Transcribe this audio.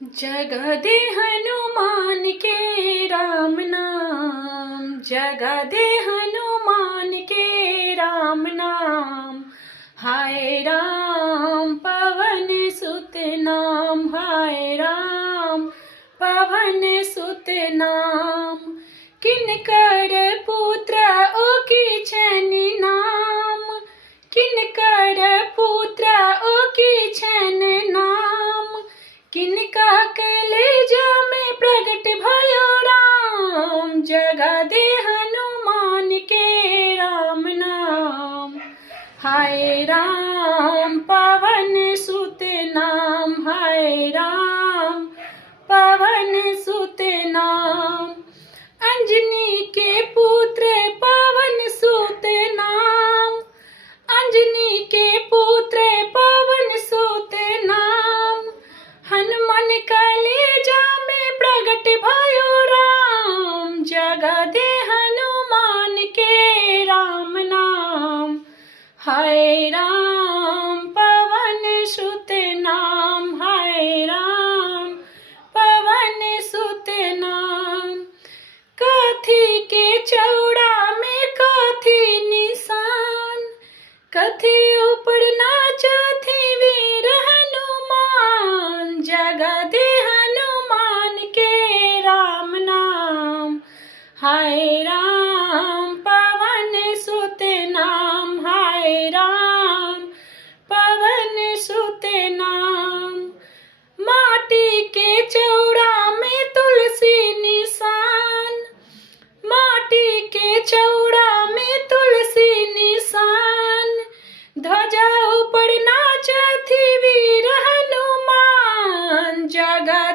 जगा दे हनुमान के राम नाम, जगा दे हनुमान के राम नाम। हाय राम पवन सुत नाम, हाय राम पवन सुत नाम। किनकर पुत्र ओ किछनि नाम, किनकर पुत्र ओ किछनि नाम। किनका कलेजा में प्रगट भयो राम, जगा दे हनुमान के राम नाम। हाय राम पवन सुत नाम, हाय राम पवन सुत नाम। अंजनी के पुत्र पवन सुत नाम, अंजनी के पुत्र पवन सुत नाम। हनुमान कलेजा में प्रगट भयो राम, जगा दे हनुमान के राम नाम। हाय राम पवन सुत नाम, हाय राम पवन सुत नाम। कथी के चौड़ा में कथी निशान, कथी ऊपर नाचथी वीर हनुमान। जगा दे हनुमान के राम नाम, हाय राम पवन सुत नाम, हाय राम पवन सुत नाम। माटी के चौड़ा में तुलसी निशान, माटी के चौड़ा में तुलसी निशान। ध्वजा ऊपर नाचथी वीर हनुमान, जगा